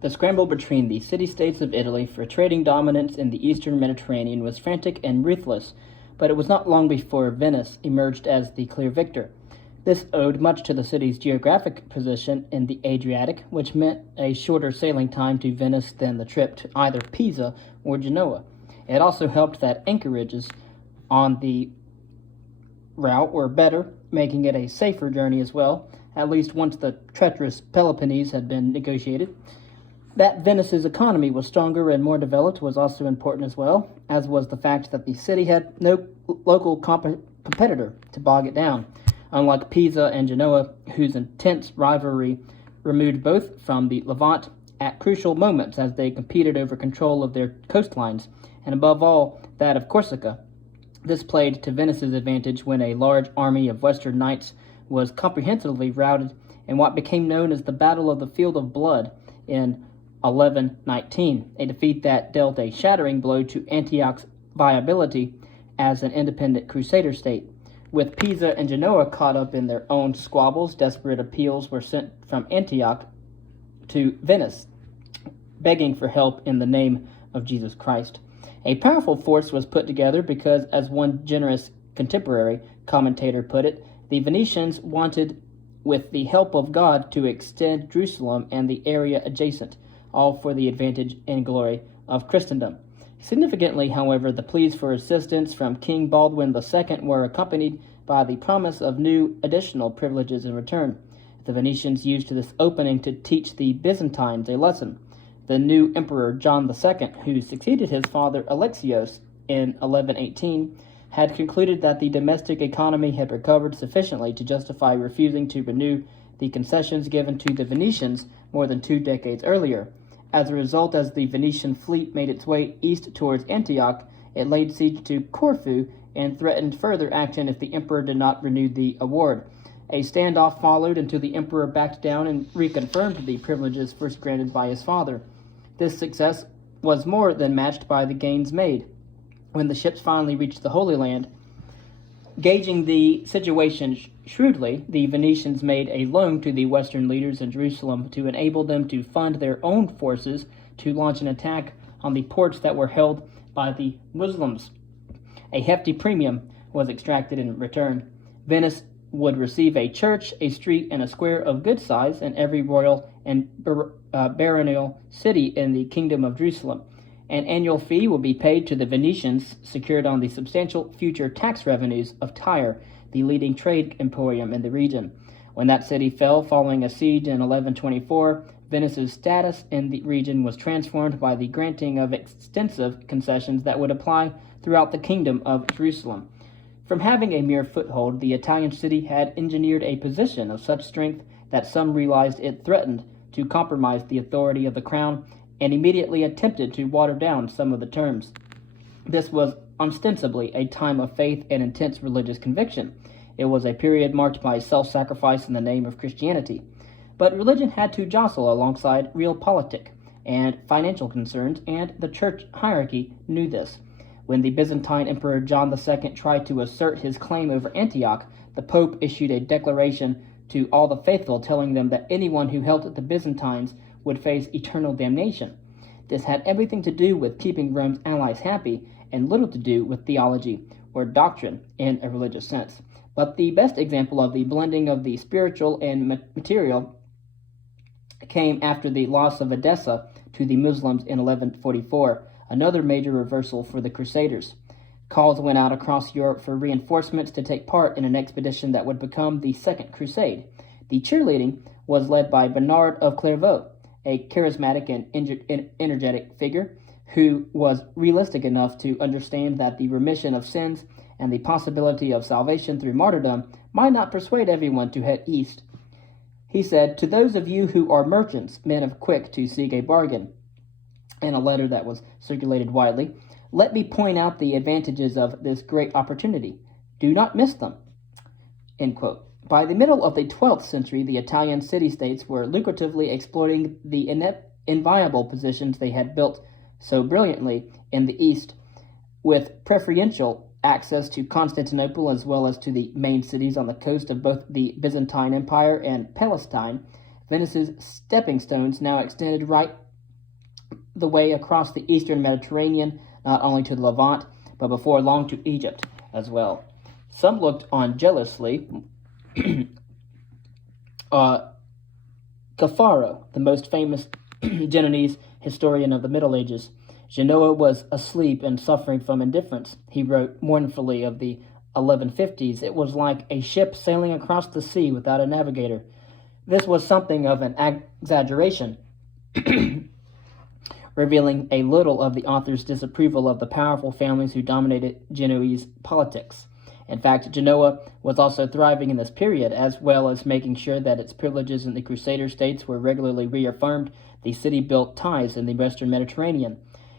The scramble between the city-states of Italy for trading dominance in the eastern Mediterranean was frantic and ruthless, but it was not long before Venice emerged as the clear victor. This owed much to the city's geographic position in the Adriatic, which meant a shorter sailing time to Venice than the trip to either Pisa or Genoa. It also helped that anchorages on the route were better, making it a safer journey as well, at least once the treacherous Peloponnese had been negotiated. That Venice's economy was stronger and more developed was also important as well, as was the fact that the city had no local competitor to bog it down, unlike Pisa and Genoa, whose intense rivalry removed both from the Levant at crucial moments as they competed over control of their coastlines, and above all, that of Corsica. This played to Venice's advantage when a large army of Western knights was comprehensively routed in what became known as the Battle of the Field of Blood in 1119, a defeat that dealt a shattering blow to Antioch's viability as an independent crusader state. With Pisa and Genoa caught up in their own squabbles, desperate appeals were sent from Antioch to Venice, begging for help in the name of Jesus Christ. A powerful force was put together because, as one generous contemporary commentator put it, the Venetians wanted, with the help of God, to extend Jerusalem and the area adjacent, all for the advantage and glory of Christendom. Significantly, however, the pleas for assistance from King Baldwin II were accompanied by the promise of new additional privileges in return. The Venetians used this opening to teach the Byzantines a lesson. The new emperor John II, who succeeded his father Alexios in 1118, had concluded that the domestic economy had recovered sufficiently to justify refusing to renew the concessions given to the Venetians more than 2 decades earlier. As a result, as the Venetian fleet made its way east towards Antioch, it laid siege to Corfu and threatened further action if the emperor did not renew the award. A standoff followed until the emperor backed down and reconfirmed the privileges first granted by his father. This success was more than matched by the gains made. When the ships finally reached the Holy Land, gauging the situation shrewdly, the Venetians made a loan to the Western leaders in Jerusalem to enable them to fund their own forces to launch an attack on the ports that were held by the Muslims. A hefty premium was extracted in return. Venice would receive a church, a street, and a square of good size in every royal and baronial city in the Kingdom of Jerusalem. An annual fee will be paid to the Venetians, secured on the substantial future tax revenues of Tyre, the leading trade emporium in the region. When that city fell following a siege in 1124, Venice's status in the region was transformed by the granting of extensive concessions that would apply throughout the Kingdom of Jerusalem. From having a mere foothold, the Italian city had engineered a position of such strength that some realized it threatened to compromise the authority of the crown and immediately attempted to water down some of the terms. This was ostensibly a time of faith and intense religious conviction. It was a period marked by self-sacrifice in the name of Christianity. But religion had to jostle alongside realpolitik and financial concerns, and the church hierarchy knew this. When the Byzantine Emperor John II tried to assert his claim over Antioch, the Pope issued a declaration to all the faithful telling them that anyone who helped the Byzantines would face eternal damnation. This had everything to do with keeping Rome's allies happy and little to do with theology or doctrine in a religious sense. But the best example of the blending of the spiritual and material came after the loss of Edessa to the Muslims in 1144, another major reversal for the Crusaders. Calls went out across Europe for reinforcements to take part in an expedition that would become the Second Crusade. The cheerleading was led by Bernard of Clairvaux, a charismatic and energetic figure who was realistic enough to understand that the remission of sins and the possibility of salvation through martyrdom might not persuade everyone to head east. He said, "To those of you who are merchants, men of quick to seek a bargain," in a letter that was circulated widely, "let me point out the advantages of this great opportunity. Do not miss them." End quote. By the middle of the 12th century, the Italian city-states were lucratively exploiting the inviolable positions they had built so brilliantly in the east, with preferential access to Constantinople as well as to the main cities on the coast of both the Byzantine Empire and Palestine. Venice's stepping stones now extended right the way across the eastern Mediterranean, not only to the Levant, but before long to Egypt as well. Some looked on jealously. Caffaro, the most famous Genoese historian of the Middle Ages. Genoa was asleep and suffering from indifference. He wrote mournfully of the 1150s. It was like a ship sailing across the sea without a navigator. This was something of an exaggeration, revealing a little of the author's disapproval of the powerful families who dominated Genoese politics. In fact, Genoa was also thriving in this period, as well as making sure that its privileges in the Crusader states were regularly reaffirmed. The city built ties in the western Mediterranean.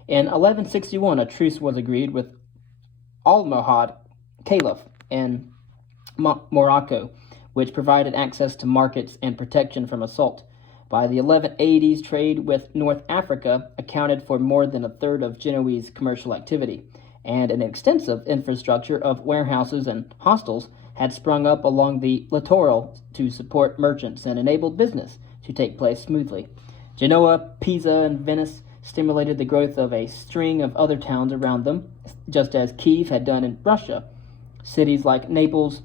In 1161, a truce was agreed with Almohad Caliph in Morocco, which provided access to markets and protection from assault. By the 1180s, trade with North Africa accounted for more than a third of Genoese commercial activity, and an extensive infrastructure of warehouses and hostels had sprung up along the littoral to support merchants and enabled business to take place smoothly. Genoa, Pisa, and Venice stimulated the growth of a string of other towns around them, just as Kiev had done in Russia. Cities like Naples,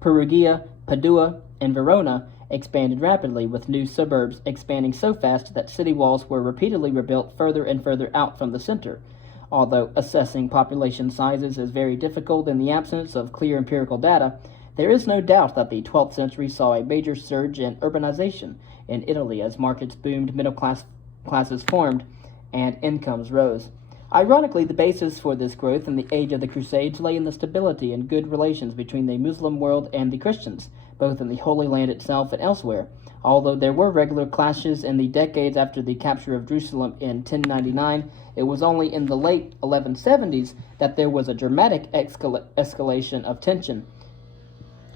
Perugia, Padua, and Verona expanded rapidly, with new suburbs expanding so fast that city walls were repeatedly rebuilt further and further out from the center. Although assessing population sizes is very difficult in the absence of clear empirical data, there is no doubt that the 12th century saw a major surge in urbanization in Italy as markets boomed, classes formed, and incomes rose. Ironically, the basis for this growth in the age of the Crusades lay in the stability and good relations between the Muslim world and the Christians, both in the Holy Land itself and elsewhere. Although there were regular clashes in the decades after the capture of Jerusalem in 1099, it was only in the late 1170s that there was a dramatic escalation of tension.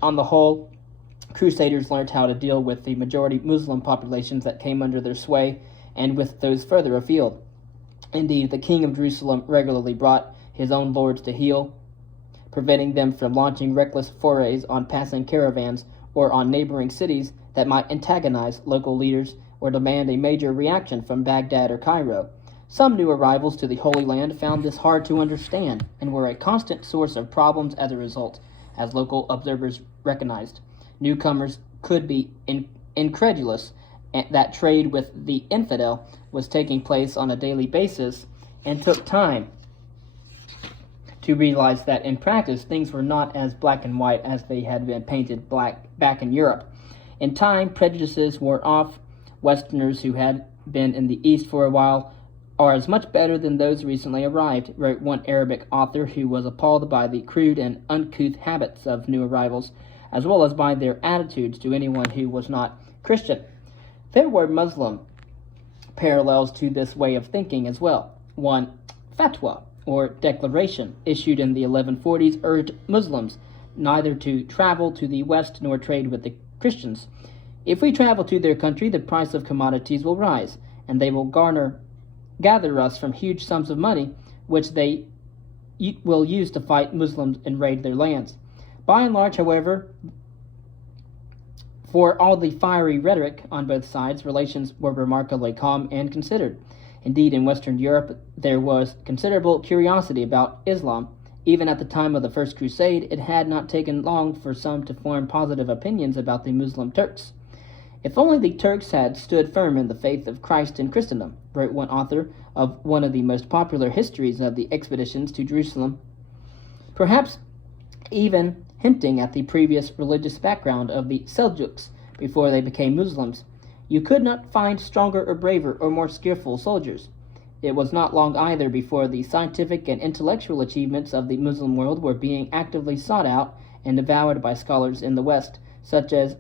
On the whole, Crusaders learned how to deal with the majority Muslim populations that came under their sway and with those further afield. Indeed, the king of Jerusalem regularly brought his own lords to heel, preventing them from launching reckless forays on passing caravans or on neighboring cities that might antagonize local leaders or demand a major reaction from Baghdad or Cairo. Some new arrivals to the Holy Land found this hard to understand and were a constant source of problems as a result, as local observers recognized. Newcomers could be incredulous that trade with the infidel was taking place on a daily basis and took time to realize that in practice things were not as black and white as they had been painted black back in Europe. In time, prejudices wore off. Westerners who had been in the East for a while are as much better than those recently arrived, wrote one Arabic author who was appalled by the crude and uncouth habits of new arrivals, as well as by their attitudes to anyone who was not Christian. There were Muslim parallels to this way of thinking as well. One fatwa, or declaration, issued in the 1140s urged Muslims neither to travel to the West nor trade with the Christians. If we travel to their country, the price of commodities will rise, and they will gather us from huge sums of money, which they will use to fight Muslims and raid their lands. By and large, however, for all the fiery rhetoric on both sides, relations were remarkably calm and considered. Indeed, in Western Europe, there was considerable curiosity about Islam. Even at the time of the First Crusade, it had not taken long for some to form positive opinions about the Muslim Turks. If only the Turks had stood firm in the faith of Christ and Christendom, wrote one author of one of the most popular histories of the expeditions to Jerusalem, perhaps even hinting at the previous religious background of the Seljuks before they became Muslims. You could not find stronger or braver or more skillful soldiers. It was not long either before the scientific and intellectual achievements of the Muslim world were being actively sought out and devoured by scholars in the West, such as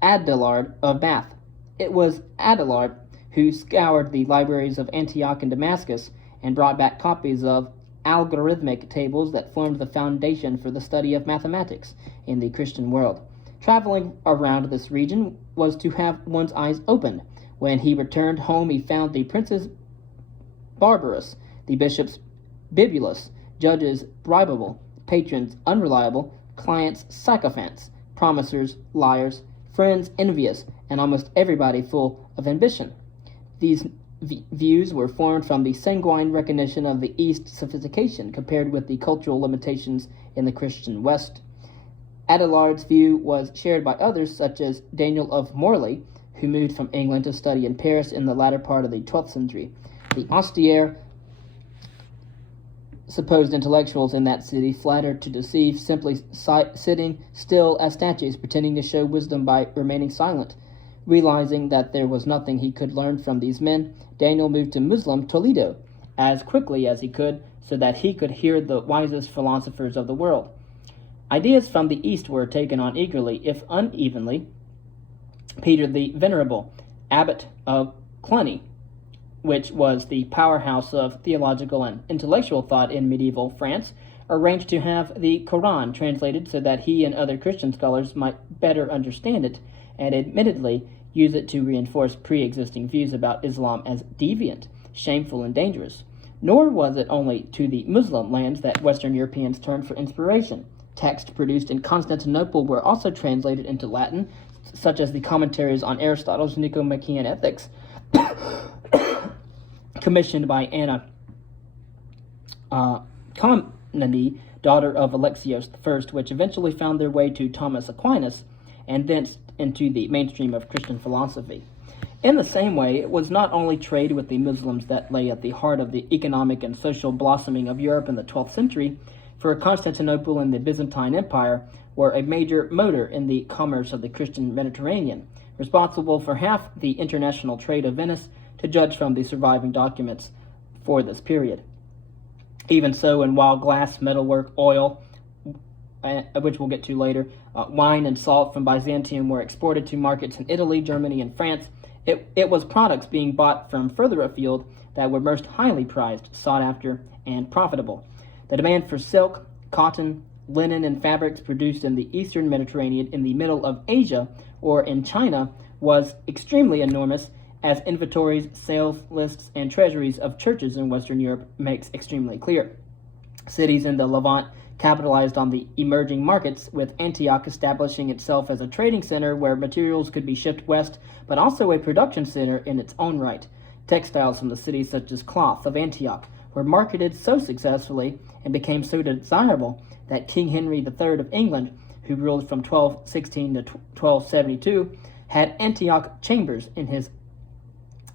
Abelard of Bath. It was Abelard who scoured the libraries of Antioch and Damascus and brought back copies of algorithmic tables that formed the foundation for the study of mathematics in the Christian world. Traveling around this region was to have one's eyes opened. When he returned home, he found the princes barbarous, the bishops bibulous, judges bribable, patrons unreliable, clients sycophants, promisers liars, friends envious, and almost everybody full of ambition. These views were formed from the sanguine recognition of the East's sophistication compared with the cultural limitations in the Christian West. Adelard's view was shared by others, such as Daniel of Morley, who moved from England to study in Paris in the latter part of the 12th century. The austere, supposed intellectuals in that city flattered to deceive, simply sitting still as statues, pretending to show wisdom by remaining silent. Realizing that there was nothing he could learn from these men, Daniel moved to Muslim Toledo as quickly as he could, so that he could hear the wisest philosophers of the world. Ideas from the East were taken on eagerly, if unevenly. Peter the Venerable, abbot of Cluny, which was the powerhouse of theological and intellectual thought in medieval France, arranged to have the Quran translated so that he and other Christian scholars might better understand it, and admittedly use it to reinforce pre-existing views about Islam as deviant, shameful, and dangerous. Nor was it only to the Muslim lands that Western Europeans turned for inspiration. Texts produced in Constantinople were also translated into Latin, such as the commentaries on Aristotle's Nicomachean Ethics, commissioned by Anna Komnene, daughter of Alexios I, which eventually found their way to Thomas Aquinas, and thence into the mainstream of Christian philosophy. In the same way, it was not only trade with the Muslims that lay at the heart of the economic and social blossoming of Europe in the 12th century, for Constantinople and the Byzantine Empire were a major motor in the commerce of the Christian Mediterranean, responsible for half the international trade of Venice, to judge from the surviving documents for this period. Even so, and while glass, metalwork, oil, which we'll get to later, wine and salt from Byzantium were exported to markets in Italy, Germany, and France, it was products being bought from further afield that were most highly prized, sought after, and profitable. The demand for silk, cotton, linen, and fabrics produced in the eastern Mediterranean in the middle of Asia or in China was extremely enormous, as inventories, sales lists, and treasuries of churches in Western Europe makes extremely clear. Cities in the Levant capitalized on the emerging markets, with Antioch establishing itself as a trading center where materials could be shipped west, but also a production center in its own right. Textiles from the cities, such as cloth of Antioch, were marketed so successfully and became so desirable that King Henry III of England, who ruled from 1216 to 1272, had Antioch chambers in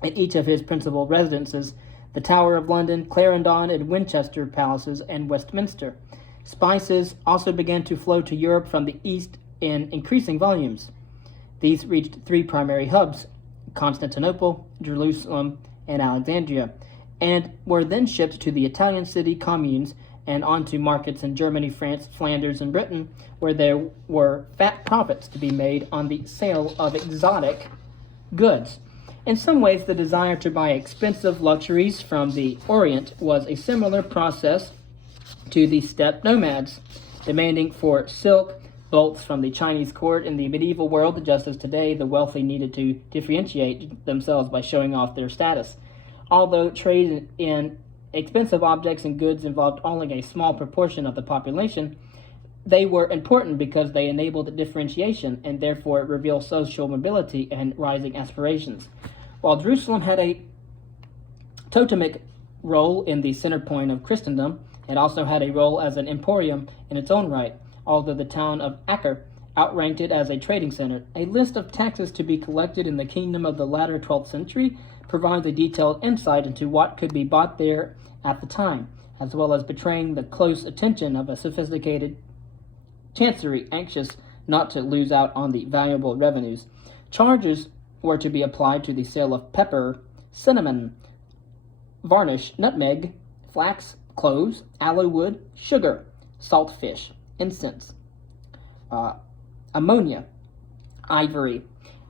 each of his principal residences, the Tower of London, Clarendon, and Winchester palaces, and Westminster. Spices also began to flow to Europe from the east in increasing volumes. These reached three primary hubs, Constantinople, Jerusalem, and Alexandria, and were then shipped to the Italian city communes and onto markets in Germany, France, Flanders, and Britain, where there were fat profits to be made on the sale of exotic goods. In some ways, the desire to buy expensive luxuries from the Orient was a similar process to the steppe nomads, demanding for silk bolts from the Chinese court in the medieval world, just as today the wealthy needed to differentiate themselves by showing off their status. Although trade in expensive objects and goods involved only a small proportion of the population, they were important because they enabled differentiation and therefore revealed social mobility and rising aspirations. While Jerusalem had a totemic role in the center point of Christendom, it also had a role as an emporium in its own right, although the town of Acre outranked it as a trading center. A list of taxes to be collected in the kingdom of the latter 12th century provides a detailed insight into what could be bought there at the time, as well as betraying the close attention of a sophisticated chancery anxious not to lose out on the valuable revenues. Charges were to be applied to the sale of pepper, cinnamon, varnish, nutmeg, flax, cloves, aloe wood, sugar, salt fish, incense, ammonia, ivory,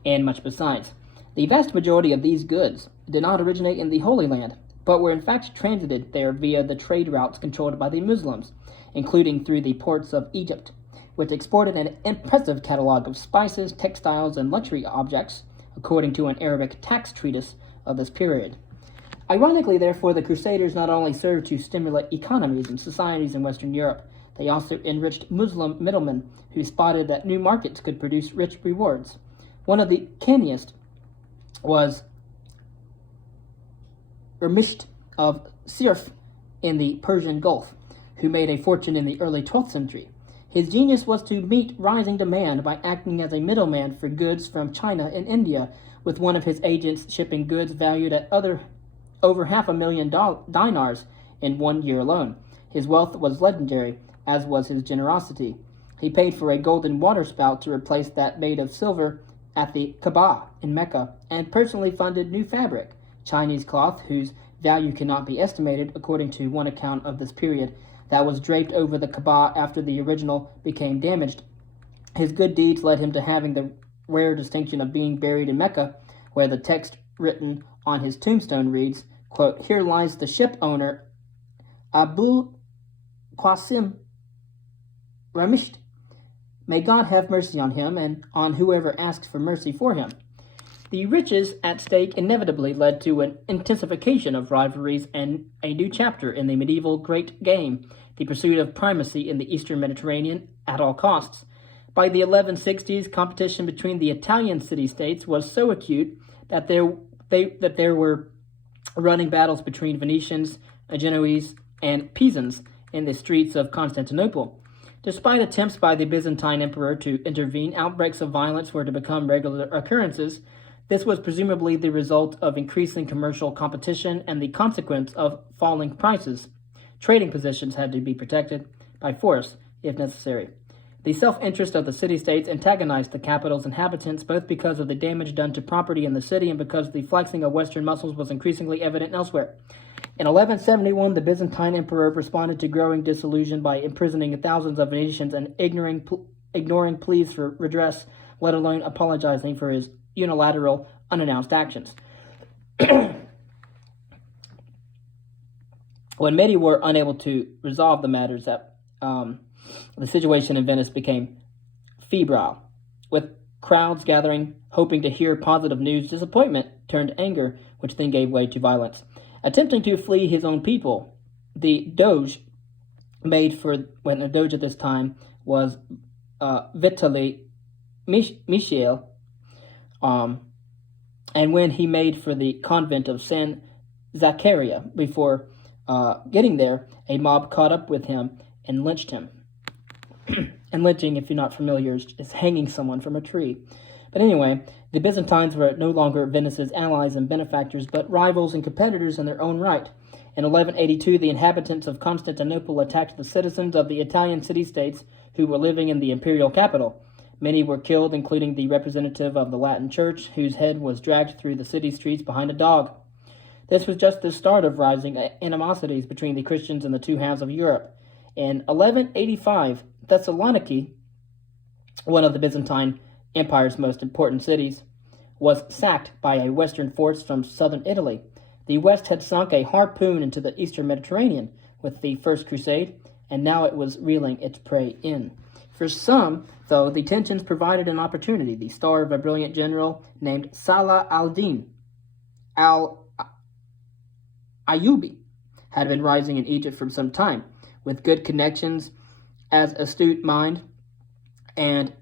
and much besides. The vast majority of these goods did not originate in the Holy Land, but were in fact transited there via the trade routes controlled by the Muslims, including through the ports of Egypt, which exported an impressive catalog of spices, textiles, and luxury objects, according to an Arabic tax treatise of this period. Ironically, therefore, the Crusaders not only served to stimulate economies and societies in Western Europe, they also enriched Muslim middlemen who spotted that new markets could produce rich rewards. One of the canniest was Urmisht of Sirf in the Persian Gulf, who made a fortune in the early 12th century. His genius was to meet rising demand by acting as a middleman for goods from China and India, with one of his agents shipping goods valued at over $500,000 dinars in 1 year alone. His wealth was legendary, as was his generosity. He paid for a golden water spout to replace that made of silver at the Kaaba in Mecca, and personally funded new fabric, Chinese cloth, whose value cannot be estimated, according to one account of this period, that was draped over the Kaaba after the original became damaged. His good deeds led him to having the rare distinction of being buried in Mecca, where the text written on his tombstone reads, quote, "Here lies the ship owner Abul Qasim Ramisht. May God have mercy on him and on whoever asks for mercy for him." The riches at stake inevitably led to an intensification of rivalries and a new chapter in the medieval great game, the pursuit of primacy in the Eastern Mediterranean at all costs. By the 1160s, competition between the Italian city-states was so acute that there were running battles between Venetians, Genoese, and Pisans in the streets of Constantinople. Despite attempts by the Byzantine emperor to intervene, outbreaks of violence were to become regular occurrences. This was presumably the result of increasing commercial competition and the consequence of falling prices. Trading positions had to be protected by force, if necessary. The self-interest of the city-states antagonized the capital's inhabitants, both because of the damage done to property in the city and because the flexing of Western muscles was increasingly evident elsewhere. In 1171, the Byzantine emperor responded to growing disillusion by imprisoning thousands of Venetians and ignoring pleas for redress, let alone apologizing for his unilateral, unannounced actions. When Medi were unable to resolve the matters, the situation in Venice became febrile. With crowds gathering, hoping to hear positive news, disappointment turned to anger, which then gave way to violence. Attempting to flee his own people, the Doge the Doge at this time was Vitaly Michiel, and when he made for the convent of San Zaccaria, before getting there, a mob caught up with him and lynched him. And lynching, if you're not familiar, is hanging someone from a tree. But anyway, the Byzantines were no longer Venice's allies and benefactors, but rivals and competitors in their own right. In 1182, the inhabitants of Constantinople attacked the citizens of the Italian city-states who were living in the imperial capital. Many were killed, including the representative of the Latin Church, whose head was dragged through the city streets behind a dog. This was just the start of rising animosities between the Christians and the two halves of Europe. In 1185, Thessaloniki, one of the Byzantine Empire's most important cities, was sacked by a western force from southern Italy. The West had sunk a harpoon into the Eastern Mediterranean with the First Crusade, and now it was reeling its prey in. For some, though, the tensions provided an opportunity. The star of a brilliant general named Salah al-Din al-Ayyubi had been rising in Egypt for some time. With good connections, as astute mind, and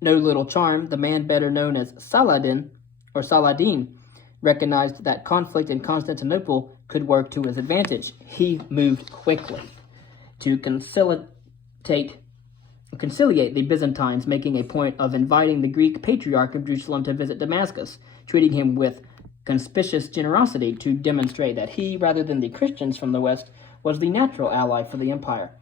no little charm, the man better known as Saladin, or Saladin, recognized that conflict in Constantinople could work to his advantage. He moved quickly to conciliate the Byzantines, making a point of inviting the Greek Patriarch of Jerusalem to visit Damascus, treating him with conspicuous generosity to demonstrate that he, rather than the Christians from the West, was the natural ally for the empire.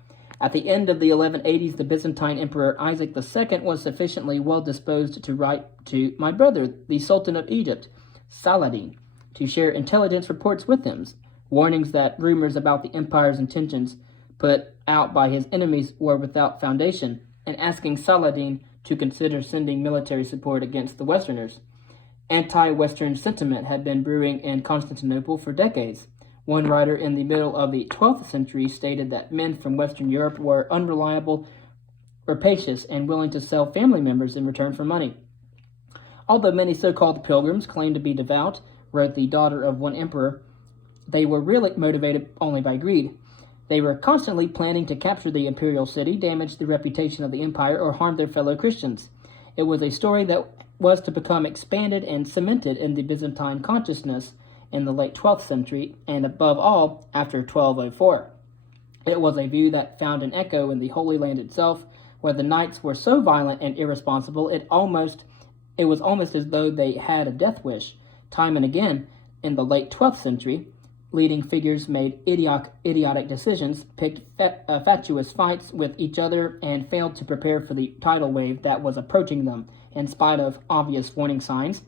At the end of the 1180s, the Byzantine Emperor Isaac II was sufficiently well-disposed to write to my brother, the Sultan of Egypt, Saladin, to share intelligence reports with him, warnings that rumors about the empire's intentions put out by his enemies were without foundation, and asking Saladin to consider sending military support against the Westerners. Anti-Western sentiment had been brewing in Constantinople for decades. One writer in the middle of the 12th century stated that men from Western Europe were unreliable, rapacious, and willing to sell family members in return for money. Although many so-called pilgrims claimed to be devout, wrote the daughter of one emperor, they were really motivated only by greed. They were constantly planning to capture the imperial city, damage the reputation of the empire, or harm their fellow Christians. It was a story that was to become expanded and cemented in the Byzantine consciousness in the late 12th century, and above all, after 1204. It was a view that found an echo in the Holy Land itself, where the knights were so violent and irresponsible it was almost as though they had a death wish. Time and again, in the late 12th century, leading figures made idiotic decisions, picked fatuous fights with each other, and failed to prepare for the tidal wave that was approaching them, in spite of obvious warning signs.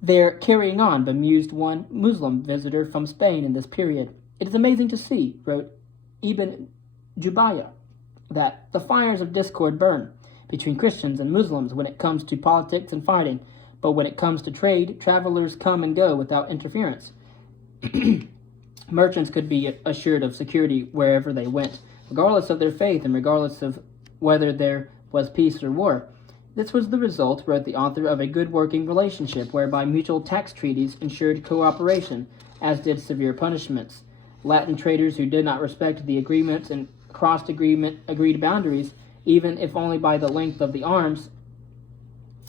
Their carrying on bemused one Muslim visitor from Spain in this period. "It is amazing to see," wrote Ibn Jubayah, "that the fires of discord burn between Christians and Muslims when it comes to politics and fighting, but when it comes to trade, travelers come and go without interference." Merchants could be assured of security wherever they went, regardless of their faith and regardless of whether there was peace or war. This was the result, wrote the author, of a good working relationship whereby mutual tax treaties ensured cooperation, as did severe punishments. Latin traders who did not respect the agreements and crossed agreed boundaries, even if only by the length of the arms,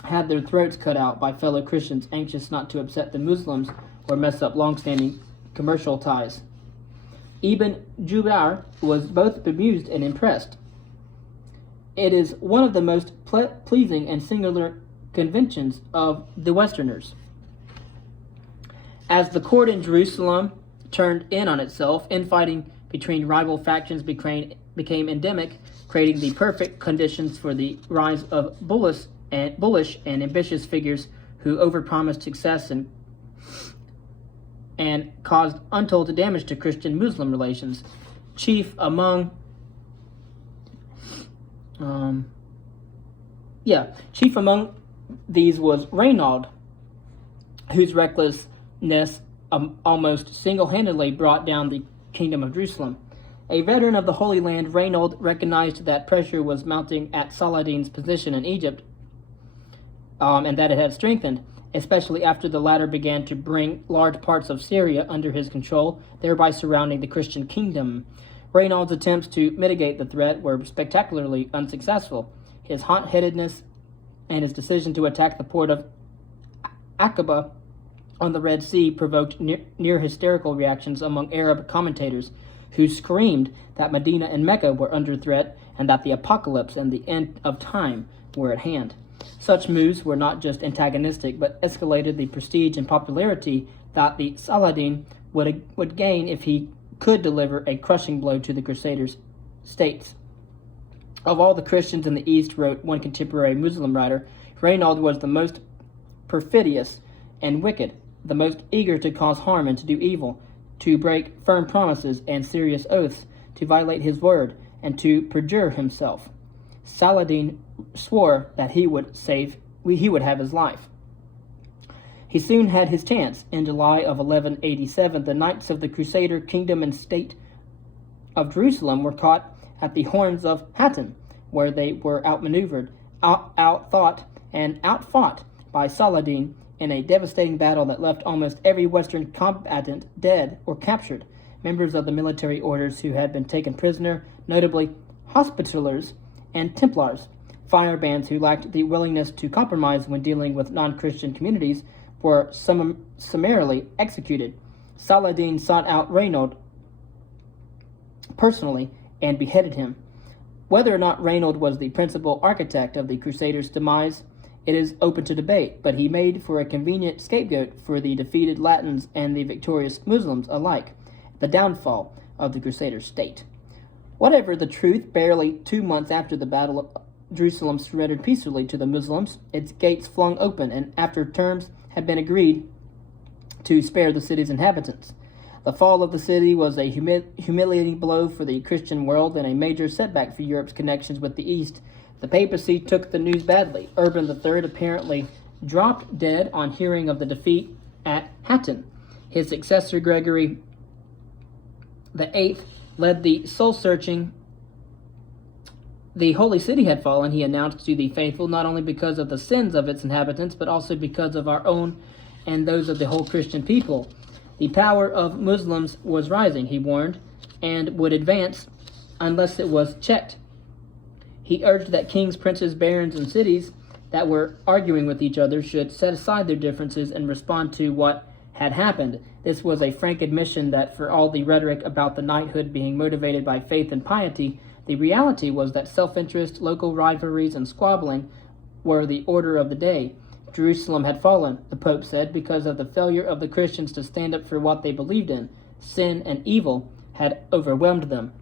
had their throats cut out by fellow Christians anxious not to upset the Muslims or mess up long-standing commercial ties. Ibn Jubayr was both bemused and impressed. It is one of the most pleasing and singular conventions of the Westerners. As the court in Jerusalem turned in on itself, infighting between rival factions became endemic, creating the perfect conditions for the rise of bullish and ambitious figures who overpromised success and caused untold damage to Christian-Muslim relations. Chief among these was Reynaud, whose recklessness almost single-handedly brought down the Kingdom of Jerusalem. A veteran of the Holy Land, Reynaud recognized that pressure was mounting at Saladin's position in Egypt, and that it had strengthened, especially after the latter began to bring large parts of Syria under his control, thereby surrounding the Christian kingdom. Reynaud's attempts to mitigate the threat were spectacularly unsuccessful. His hot-headedness and his decision to attack the port of Aqaba on the Red Sea provoked near hysterical reactions among Arab commentators, who screamed that Medina and Mecca were under threat and that the apocalypse and the end of time were at hand. Such moves were not just antagonistic, but escalated the prestige and popularity that the Saladin would gain if he could deliver a crushing blow to the Crusaders' states. Of all the Christians in the East, wrote one contemporary Muslim writer, Reynaud was the most perfidious and wicked, the most eager to cause harm and to do evil, to break firm promises and serious oaths, to violate his word, and to perjure himself. Saladin swore that he would have his life. He soon had his chance. In July of 1187, the knights of the Crusader kingdom and state of Jerusalem were caught at the horns of Hattin, where they were outmaneuvered, outthought, and outfought by Saladin in a devastating battle that left almost every Western combatant dead or captured. Members of the military orders who had been taken prisoner, notably Hospitallers and Templars, fire bands who lacked the willingness to compromise when dealing with non-Christian communities, were summarily executed. Saladin sought out Reynaud personally and beheaded him. Whether or not Reynaud was the principal architect of the Crusaders' demise, it is open to debate, but he made for a convenient scapegoat for the defeated Latins and the victorious Muslims alike, the downfall of the Crusader state. Whatever the truth, barely 2 months after the battle, Jerusalem surrendered peacefully to the Muslims, its gates flung open, and after terms had been agreed to spare the city's inhabitants. The fall of the city was a humiliating blow for the Christian world and a major setback for Europe's connections with the East. The papacy took the news badly. Urban III apparently dropped dead on hearing of the defeat at Hattin. His successor, Gregory VIII, led the soul-searching. The holy city had fallen, he announced to the faithful, not only because of the sins of its inhabitants, but also because of our own and those of the whole Christian people. The power of Muslims was rising, he warned, and would advance unless it was checked. He urged that kings, princes, barons, and cities that were arguing with each other should set aside their differences and respond to what had happened. This was a frank admission that for all the rhetoric about the knighthood being motivated by faith and piety, the reality was that self-interest, local rivalries, and squabbling were the order of the day. Jerusalem had fallen, the Pope said, because of the failure of the Christians to stand up for what they believed in. Sin and evil had overwhelmed them.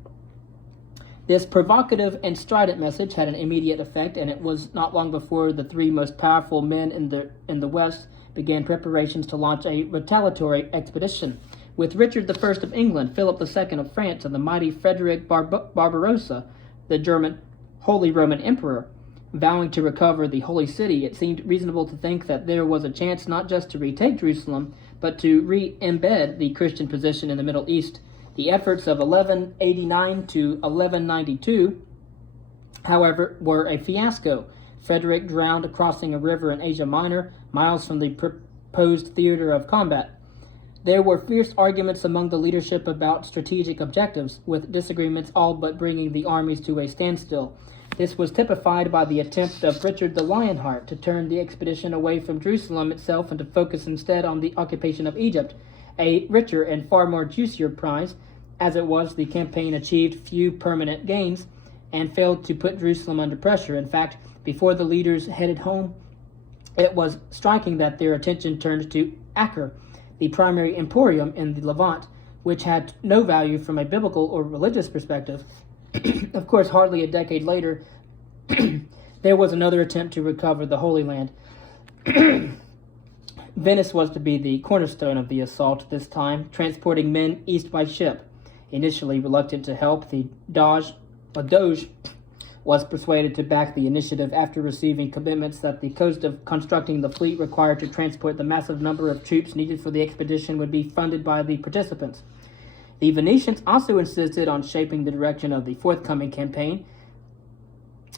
This provocative and strident message had an immediate effect, and it was not long before the three most powerful men in the West began preparations to launch a retaliatory expedition. With Richard I of England, Philip II of France, and the mighty Frederick Barbarossa, the German Holy Roman Emperor, vowing to recover the Holy City, it seemed reasonable to think that there was a chance not just to retake Jerusalem, but to re-embed the Christian position in the Middle East. The efforts of 1189 to 1192, however, were a fiasco. Frederick drowned crossing a river in Asia Minor, miles from the proposed theater of combat. There were fierce arguments among the leadership about strategic objectives, with disagreements all but bringing the armies to a standstill. This was typified by the attempt of Richard the Lionheart to turn the expedition away from Jerusalem itself and to focus instead on the occupation of Egypt, a richer and far more juicier prize. As it was, the campaign achieved few permanent gains and failed to put Jerusalem under pressure. In fact, before the leaders headed home, it was striking that their attention turned to Acre, the primary emporium in the Levant, which had no value from a biblical or religious perspective. Of course, hardly a decade later, there was another attempt to recover the Holy Land. Venice was to be the cornerstone of the assault this time, transporting men east by ship. Initially reluctant to help, the Doge was persuaded to back the initiative after receiving commitments that the cost of constructing the fleet required to transport the massive number of troops needed for the expedition would be funded by the participants. The Venetians also insisted on shaping the direction of the forthcoming campaign,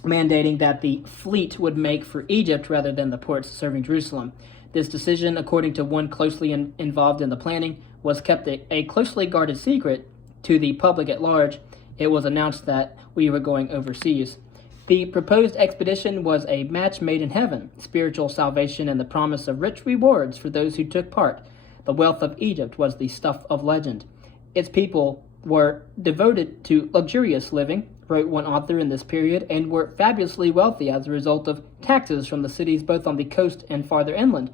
mandating that the fleet would make for Egypt rather than the ports serving Jerusalem. This decision, according to one closely involved in the planning, was kept a closely guarded secret to the public at large. It was announced that we were going overseas. The proposed expedition was a match made in heaven, spiritual salvation and the promise of rich rewards for those who took part. The wealth of Egypt was the stuff of legend. Its people were devoted to luxurious living, wrote one author in this period, and were fabulously wealthy as a result of taxes from the cities both on the coast and farther inland.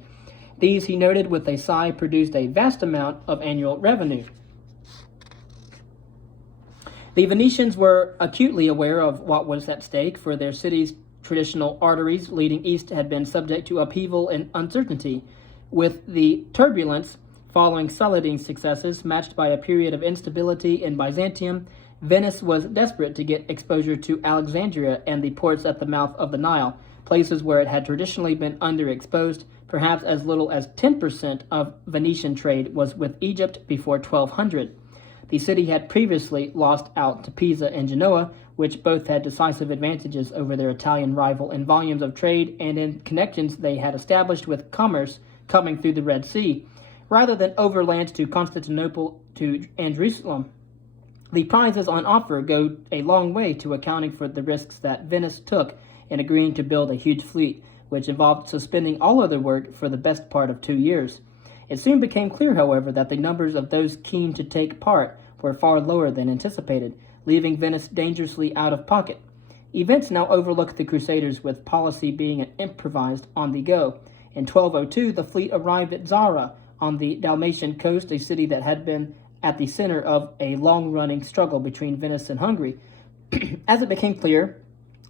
These, he noted with a sigh, produced a vast amount of annual revenue. The Venetians were acutely aware of what was at stake, for their city's traditional arteries leading east had been subject to upheaval and uncertainty. With the turbulence following Saladin's successes, matched by a period of instability in Byzantium, Venice was desperate to get exposure to Alexandria and the ports at the mouth of the Nile, places where it had traditionally been underexposed. Perhaps as little as 10% of Venetian trade was with Egypt before 1200. The city had previously lost out to Pisa and Genoa, which both had decisive advantages over their Italian rival in volumes of trade and in connections they had established with commerce coming through the Red Sea, rather than overland to Constantinople and Jerusalem. The prizes on offer go a long way to accounting for the risks that Venice took in agreeing to build a huge fleet, which involved suspending all other work for the best part of 2 years. It soon became clear, however, that the numbers of those keen to take part were far lower than anticipated, leaving Venice dangerously out of pocket. Events now overlook the Crusaders, with policy being improvised on the go. In 1202, the fleet arrived at Zara, on the Dalmatian coast, a city that had been at the center of a long-running struggle between Venice and Hungary. As it became clear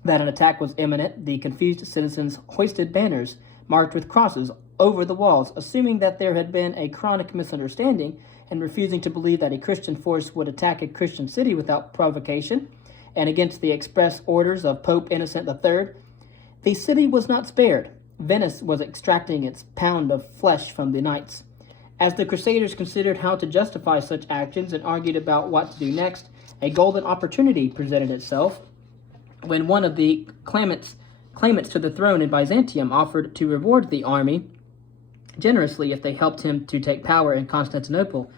that an attack was imminent, the confused citizens hoisted banners marked with crosses over the walls, assuming that there had been a chronic misunderstanding and refusing to believe that a Christian force would attack a Christian city without provocation and against the express orders of Pope Innocent III. The city was not spared. Venice was extracting its pound of flesh from the knights. As the Crusaders considered how to justify such actions and argued about what to do next, a golden opportunity presented itself when one of the claimants to the throne in Byzantium offered to reward the army generously if they helped him to take power in Constantinople.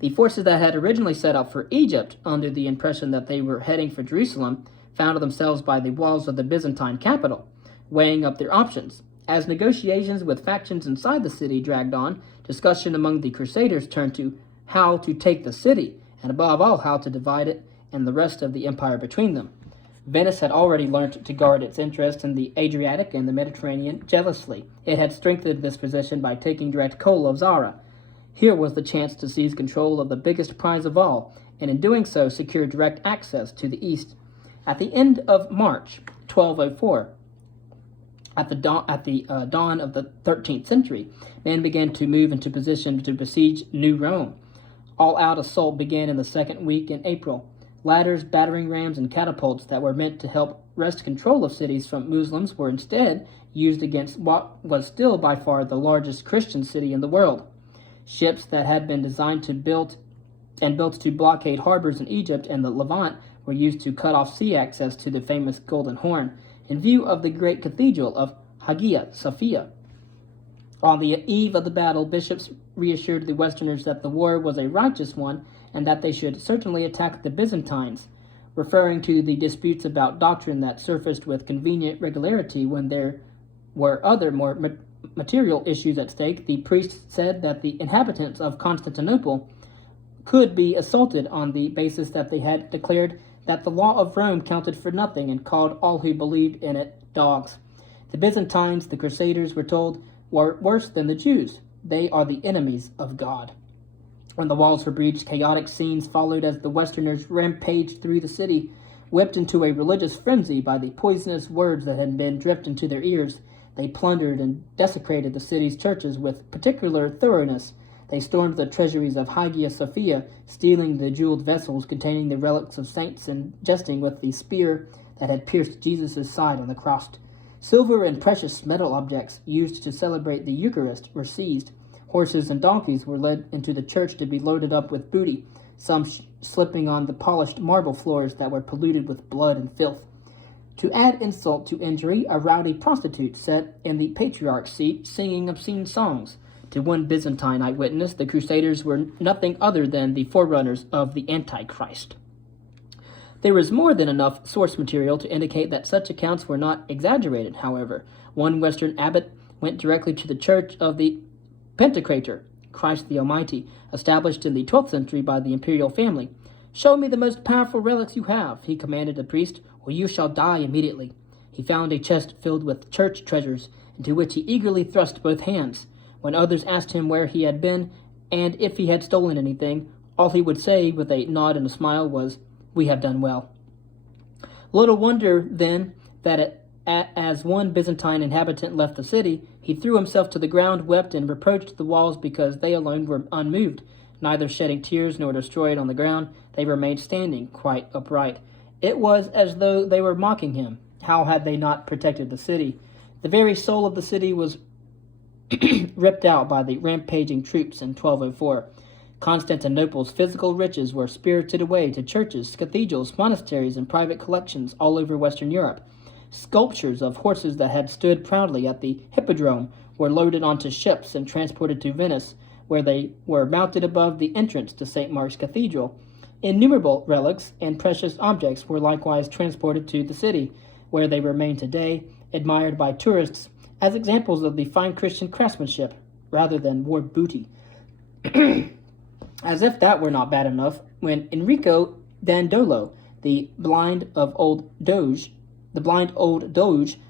The forces that had originally set out for Egypt, under the impression that they were heading for Jerusalem, found themselves by the walls of the Byzantine capital, weighing up their options. As negotiations with factions inside the city dragged on, Discussion among the Crusaders turned to how to take the city, and above all, how to divide it and the rest of the empire between them. Venice had already learned to guard its interests in the Adriatic and the Mediterranean jealously. It had strengthened this position by taking direct control of Zara. Here was the chance to seize control of the biggest prize of all, and in doing so secure direct access to the east. At the end of March 1204, at the dawn of the 13th century, men began to move into position to besiege New Rome. All-out assault began in the second week in April. Ladders, battering rams, and catapults that were meant to help wrest control of cities from Muslims were instead used against what was still by far the largest Christian city in the world. Ships that had been designed to built to blockade harbors in Egypt and the Levant were used to cut off sea access to the famous Golden Horn, in view of the great cathedral of Hagia Sophia. On the eve of the battle, bishops reassured the Westerners that the war was a righteous one and that they should certainly attack the Byzantines, referring to the disputes about doctrine that surfaced with convenient regularity when there were other more material issues at stake. The priests said that the inhabitants of Constantinople could be assaulted on the basis that they had declared that the law of Rome counted for nothing and called all who believed in it dogs. The Byzantines, the Crusaders were told, were worse than the Jews. They are the enemies of God. When the walls were breached, chaotic scenes followed as the Westerners rampaged through the city, whipped into a religious frenzy by the poisonous words that had been dripped into their ears. They plundered and desecrated the city's churches with particular thoroughness. They stormed the treasuries of Hagia Sophia, stealing the jeweled vessels containing the relics of saints and jesting with the spear that had pierced Jesus' side on the cross. Silver and precious metal objects used to celebrate the Eucharist were seized. Horses and donkeys were led into the church to be loaded up with booty, some slipping on the polished marble floors that were polluted with blood and filth. To add insult to injury, a rowdy prostitute sat in the patriarch's seat singing obscene songs. To one Byzantine eyewitness, the Crusaders were nothing other than the forerunners of the Antichrist. There was more than enough source material to indicate that such accounts were not exaggerated, however. One Western abbot went directly to the church of the Pantocrator, Christ the Almighty, established in the 12th century by the imperial family. "Show me the most powerful relics you have," he commanded the priest, "or you shall die immediately." He found a chest filled with church treasures, into which he eagerly thrust both hands. When others asked him where he had been and if he had stolen anything, all he would say, with a nod and a smile, was, "We have done well." Little wonder, then, that as one Byzantine inhabitant left the city, he threw himself to the ground, wept, and reproached the walls because they alone were unmoved. Neither shedding tears nor destroyed on the ground, they remained standing, quite upright. It was as though they were mocking him. How had they not protected the city? The very soul of the city was ripped out by the rampaging troops in 1204. Constantinople's physical riches were spirited away to churches, cathedrals, monasteries, and private collections all over Western Europe. Sculptures of horses that had stood proudly at the hippodrome were loaded onto ships and transported to Venice, where they were mounted above the entrance to St. Mark's Cathedral. Innumerable relics and precious objects were likewise transported to the city, where they remain today, admired by tourists as examples of the fine Christian craftsmanship, rather than war booty. As if that were not bad enough, when Enrico Dandolo, the blind old doge,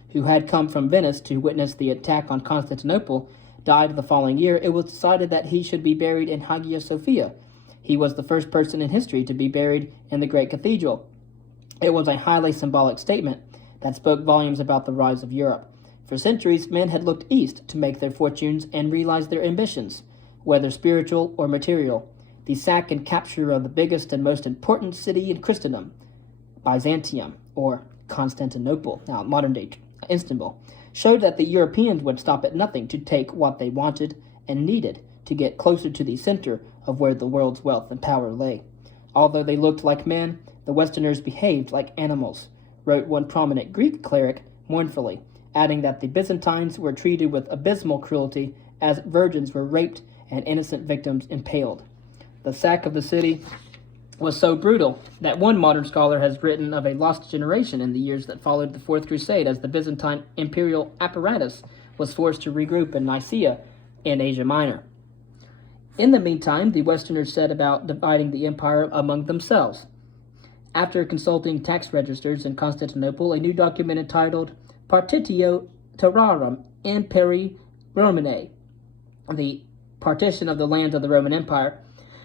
who had come from Venice to witness the attack on Constantinople, died the following year, it was decided that he should be buried in Hagia Sophia. He was the first person in history to be buried in the great cathedral. It was a highly symbolic statement that spoke volumes about the rise of Europe. For centuries, men had looked east to make their fortunes and realize their ambitions, whether spiritual or material. The sack and capture of the biggest and most important city in Christendom, Byzantium, or Constantinople, now modern-day Istanbul, showed that the Europeans would stop at nothing to take what they wanted and needed to get closer to the center of where the world's wealth and power lay. Although they looked like men, the Westerners behaved like animals, wrote one prominent Greek cleric mournfully, adding that the Byzantines were treated with abysmal cruelty as virgins were raped and innocent victims impaled. The sack of the city was so brutal that one modern scholar has written of a lost generation in the years that followed the Fourth Crusade, as the Byzantine imperial apparatus was forced to regroup in Nicaea in Asia Minor. In the meantime, the Westerners set about dividing the empire among themselves. After consulting tax registers in Constantinople, a new document entitled Partitio Terrarum Imperii Romanae, the partition of the lands of the Roman Empire,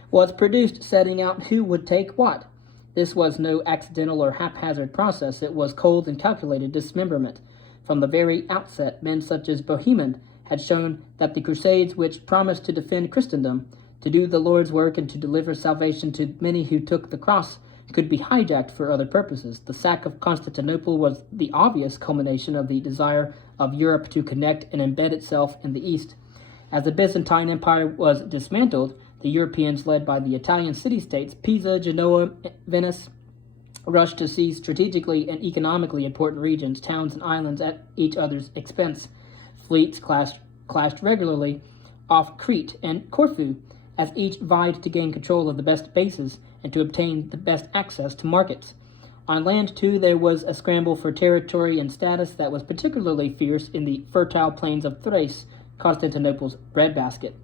was produced, setting out who would take what. This was no accidental or haphazard process. It was cold and calculated dismemberment. From the very outset, men such as Bohemond had shown that the Crusades, which promised to defend Christendom, to do the Lord's work, and to deliver salvation to many who took the cross, could be hijacked for other purposes. The sack of Constantinople was the obvious culmination of the desire of Europe to connect and embed itself in the East. As the Byzantine Empire was dismantled, the Europeans, led by the Italian city-states Pisa, Genoa, Venice, rushed to seize strategically and economically important regions, towns, and islands at each other's expense. Fleets clashed regularly off Crete and Corfu, as each vied to gain control of the best bases and to obtain the best access to markets. On land, too, there was a scramble for territory and status that was particularly fierce in the fertile plains of Thrace, Constantinople's breadbasket.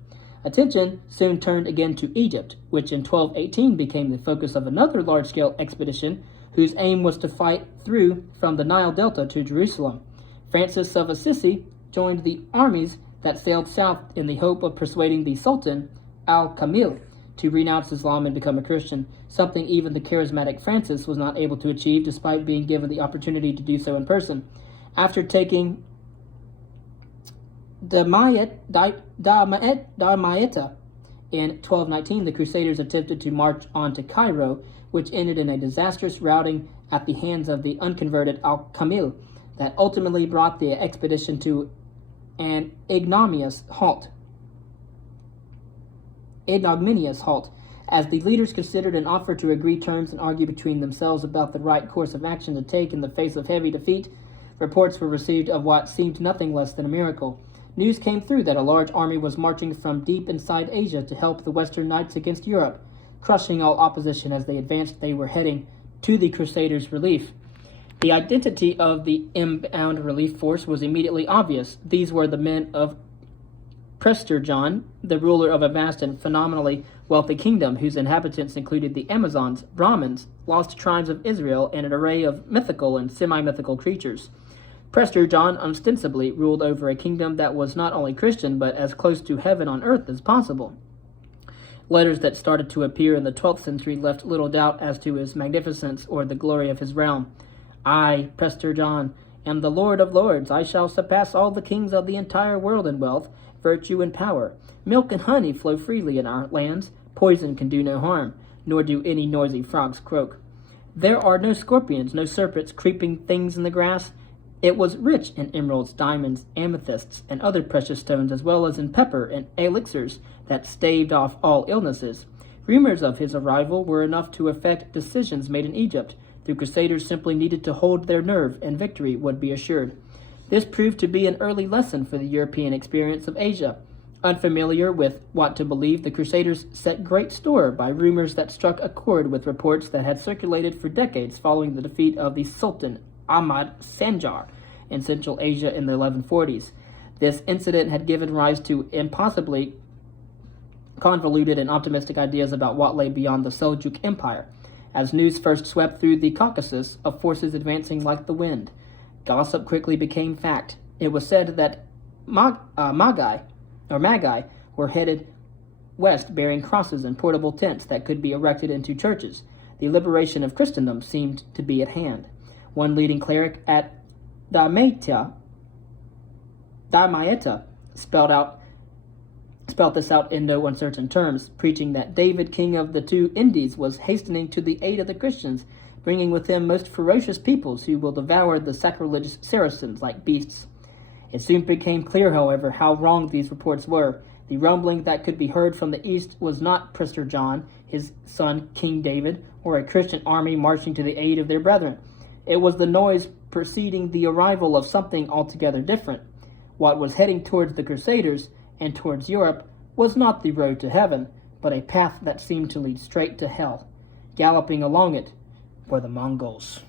Attention soon turned again to Egypt, which in 1218 became the focus of another large-scale expedition whose aim was to fight through from the Nile Delta to Jerusalem. Francis of Assisi joined the armies that sailed south in the hope of persuading the Sultan Al-Kamil to renounce Islam and become a Christian, something even the charismatic Francis was not able to achieve despite being given the opportunity to do so in person. After taking Damietta in 1219, the Crusaders attempted to march on to Cairo, which ended in a disastrous routing at the hands of the unconverted Al-Kamil that ultimately brought the expedition to an ignominious halt, as the leaders considered an offer to agree terms and argue between themselves about the right course of action to take in the face of heavy defeat. Reports were received of what seemed nothing less than a miracle. News came through that a large army was marching from deep inside Asia to help the Western Knights against Europe. Crushing all opposition as they advanced, they were heading to the Crusaders' relief. The identity of the inbound relief force was immediately obvious. These were the men of Prester John, the ruler of a vast and phenomenally wealthy kingdom whose inhabitants included the Amazons, Brahmins, lost tribes of Israel, and an array of mythical and semi-mythical creatures. Prester John ostensibly ruled over a kingdom that was not only Christian, but as close to heaven on earth as possible. Letters that started to appear in the 12th century left little doubt as to his magnificence or the glory of his realm. I, Prester John, am the Lord of Lords. I shall surpass all the kings of the entire world in wealth, virtue, and power. Milk and honey flow freely in our lands. Poison can do no harm, nor do any noisy frogs croak. There are no scorpions, no serpents, creeping things in the grass. It was rich in emeralds, diamonds, amethysts, and other precious stones, as well as in pepper and elixirs that staved off all illnesses. Rumors of his arrival were enough to affect decisions made in Egypt. The Crusaders simply needed to hold their nerve, and victory would be assured. This proved to be an early lesson for the European experience of Asia. Unfamiliar with what to believe, the Crusaders set great store by rumors that struck a chord with reports that had circulated for decades following the defeat of the Sultan Ahmad Sanjar in Central Asia in the 1140s. This incident had given rise to impossibly convoluted and optimistic ideas about what lay beyond the Seljuk Empire. As news first swept through the Caucasus of forces advancing like the wind, gossip quickly became fact. It was said that Magi were headed west bearing crosses and portable tents that could be erected into churches. The liberation of Christendom seemed to be at hand. One leading cleric at Damietta spelled this out in no uncertain terms, preaching that David, king of the two Indies, was hastening to the aid of the Christians, bringing with him most ferocious peoples who will devour the sacrilegious Saracens like beasts. It soon became clear, however, how wrong these reports were. The rumbling that could be heard from the east was not Prester John, his son King David, or a Christian army marching to the aid of their brethren. It was the noise preceding the arrival of something altogether different. What was heading towards the Crusaders and towards Europe was not the road to heaven, but a path that seemed to lead straight to hell. Galloping along it were the Mongols.